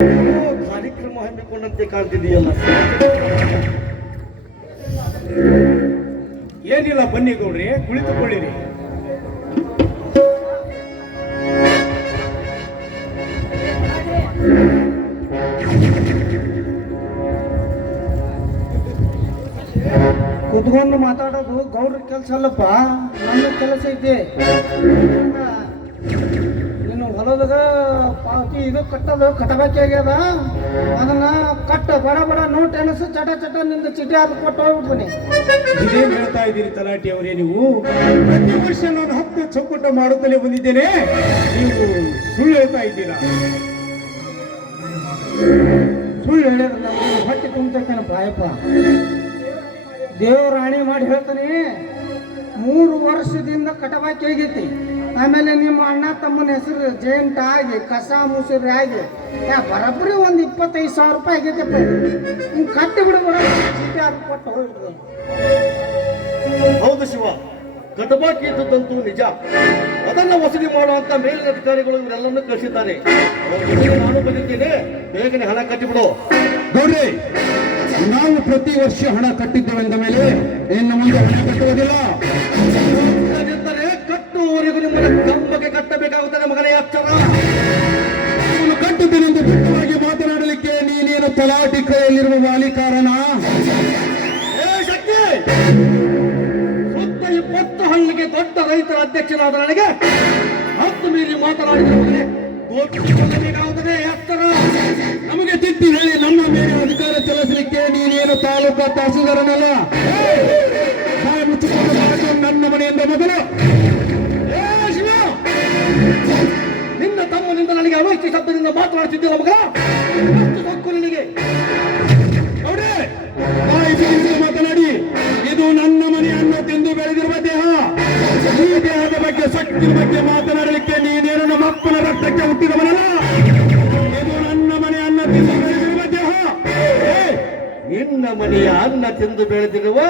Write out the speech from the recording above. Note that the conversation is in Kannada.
ಕಾರ್ಯಕ್ರಮ ಹಮ್ಮಿಕೊಂಡಂತೆ ಕಾಣ್ತಿದೆಯಲ್ಲ. ಏನಿಲ್ಲ, ಬನ್ನಿ ಗೌಡ್ರಿ, ಕುಳಿತುಕೊಳ್ಳಿರಿ. ಕುತ್ಕೊಂಡು ಮಾತಾಡೋದು ಗೌಡ್ರ ಕೆಲಸ ಅಲ್ಲಪ್ಪ, ನನ್ನ ಕೆಲಸ ಐತಿ. ನೀನು ಹೊಲದಾಗ ಪಾವತಿ ಇದು ಕಟ್ಟೋದು ಕಟ್ಟಬೇಕಾಗ್ಯದ, ಅದನ್ನ ಕಟ್ಟ ಬಡ ಬಡ ನೋಟ್ ಎನಸು ಚಟ ಚಟ ನಿಂದ ಚಿಟಿ ಹಾಕಿ ಕೊಟ್ಟು ಹೋಗ್ಬಿಡ್ತೀನಿ. ಇದೇನು ಹೇಳ್ತಾ ಇದ್ದೀರಿ ತಲಾಟಿ ಅವರೇ? ನೀವು ಪ್ರತಿ ವರ್ಷ ನಾನು 10 ಚೌಕಟ ಮಾಡುತ್ತಲೇ ಬಂದಿದ್ದೇನೆ, ನೀವು ಸುಳ್ಳು ಹೇಳ್ತಾ ಇದ್ದೀರಾ. ಸುಳ್ಳು ಹೇಳಿದ್ರಲ್ಲ, ಹೊಟ್ಟೆ ತುಂಬ್ತಕ್ಕೇನಪ್ಪ ಅಯ್ಯಪ್ಪ. ದೇವರಾಣಿ ಮಾಡಿ ಹೇಳ್ತಾನೆ, 3 ವರ್ಷದಿಂದ ಕಟಬಾಕಿ ಆಗೈತಿ. ಆಮೇಲೆ ನಿಮ್ಮ ಅಣ್ಣ ತಮ್ಮನ ಹೆಸರು ಜೇಂಟ್ ಆಗಿ ಕಸ ಮುಸುರಿ ಆಗಿ ಬರಬ್ಬರಿ ಒಂದು 25,000 ರೂಪಾಯಿ ಆಗೈತಪ್ಪ. ಹಿಂಗೆ ಕಟ್ಟಿ ಬಿಡಬೇಡ, ಚೀಟಿ ಹಾಕಿ ಕೊಟ್ಟು ಹೋಗ್ಬಿಡ್ದು. ಹೌದು ಶಿವ, ಕಟಬಾಕಿ ಇದ್ದದ್ದಂತೂ ನಿಜ. ಅದನ್ನ ವಸೂಲಿ ಮಾಡುವಂತ ಮೇಲಿನ ಅಧಿಕಾರಿಗಳು ಇವರೆಲ್ಲರನ್ನು ಕಳಿಸಿದ್ದಾರೆ. ನಾನು ಬಂದಿದ್ದೇನೆ, ಬೇಗನೆ ಹಣ ಕಟ್ಟಿಬಿಡು. ಗೌಡ್ರಿ, ನಾವು ಪ್ರತಿ ವರ್ಷ ಹಣ ಕಟ್ಟಿದ್ದೇವೆಂದ ಮೇಲೆ ಇನ್ನು ಮುಂದೆ ಹಣ ಕಟ್ಟುವುದಿಲ್ಲ. ಕಟ್ಟುವವರೆಗೂ ನಿಮ್ಮನ್ನ ಕಂಬಕ್ಕೆ ಕಟ್ಟಬೇಕಾಗುತ್ತದೆ ಮಗನೇ. ಅಕ್ಷರ ಅವನು ಕಟ್ಟುತ್ತೇನೆಂದು ಬಿಟ್ಟವಾಗಿ ಮಾತನಾಡಲಿಕ್ಕೆ ನೀನೇನು ತಲಾಟಿ ಕೈಯಲ್ಲಿರುವ ವಾಲಿಕಾರನ? ಶಕ್ತಿ, ಸುತ್ತ 20 ಹಳ್ಳಿಗೆ ದೊಡ್ಡ ರೈತರ ಅಧ್ಯಕ್ಷರಾದ ನನಗೆ 10 ಮೀರಿ ಮಾತನಾಡಿದ ಮಗನೇ ಗೊತ್ತಿಕೊಳ್ಳಬೇಕಾಗುತ್ತದೆ. ಅಕ್ಷರ ನಮಗೆ ತಿಟ್ಟಿ ಹೇಳಿ ನಮ್ಮ ಮೇಲೆ ಅಧಿಕಾರ ಚಲಿಸಲಿಕ್ಕೆ ನೀನೇನು ತಾಲೂಕಾ ತಹಸೀಲ್ದಾರನಲ್ಲ. ಬಾಯಿ ಮುಚ್ಚಿಕೊಂಡು ಮಾತು ನನ್ನ ಮನೆಯಿಂದ ಮೊದಲು. ನಿನ್ನ ತಮ್ಮನಿಂದ ನನಗೆ ಅವೈಚ್ಛ ಶಬ್ದದಿಂದ ಮಾತನಾಡುತ್ತಿದ್ದಿಲ್ಲ ಮಗ. ಸೊಕ್ಕು ನಿನಗೆ. ನೋಡ್ರಿ, ಬಾಯಿ ಬಿಡಿಸಿ ಮಾತನಾಡಿ. ಇದು ನನ್ನ ಮನೆ ಅನ್ನ ತಿಂದು ಬೆಳೆದಿರುವ ದೇಹ. ಈ ದೇಹದ ಬಗ್ಗೆ ಶಕ್ತಿ ಬಗ್ಗೆ ಮಾತನಾಡಲಿಕ್ಕೆ ನೀನೇನು ನಮ್ಮ ಅಪ್ಪನ ರಕ್ತಕ್ಕೆ ಹುಟ್ಟಿದವನಲ್ಲ. ಇದು ನನ್ನ ಮನೆ ಅನ್ನ ತಿಂದು ಬೆಳೆದಿರುವ ದೇಹ. ನಿನ್ನ ಮನೆಯ ಅನ್ನ ತಿಂದು ಬೆಳೆದಿರುವ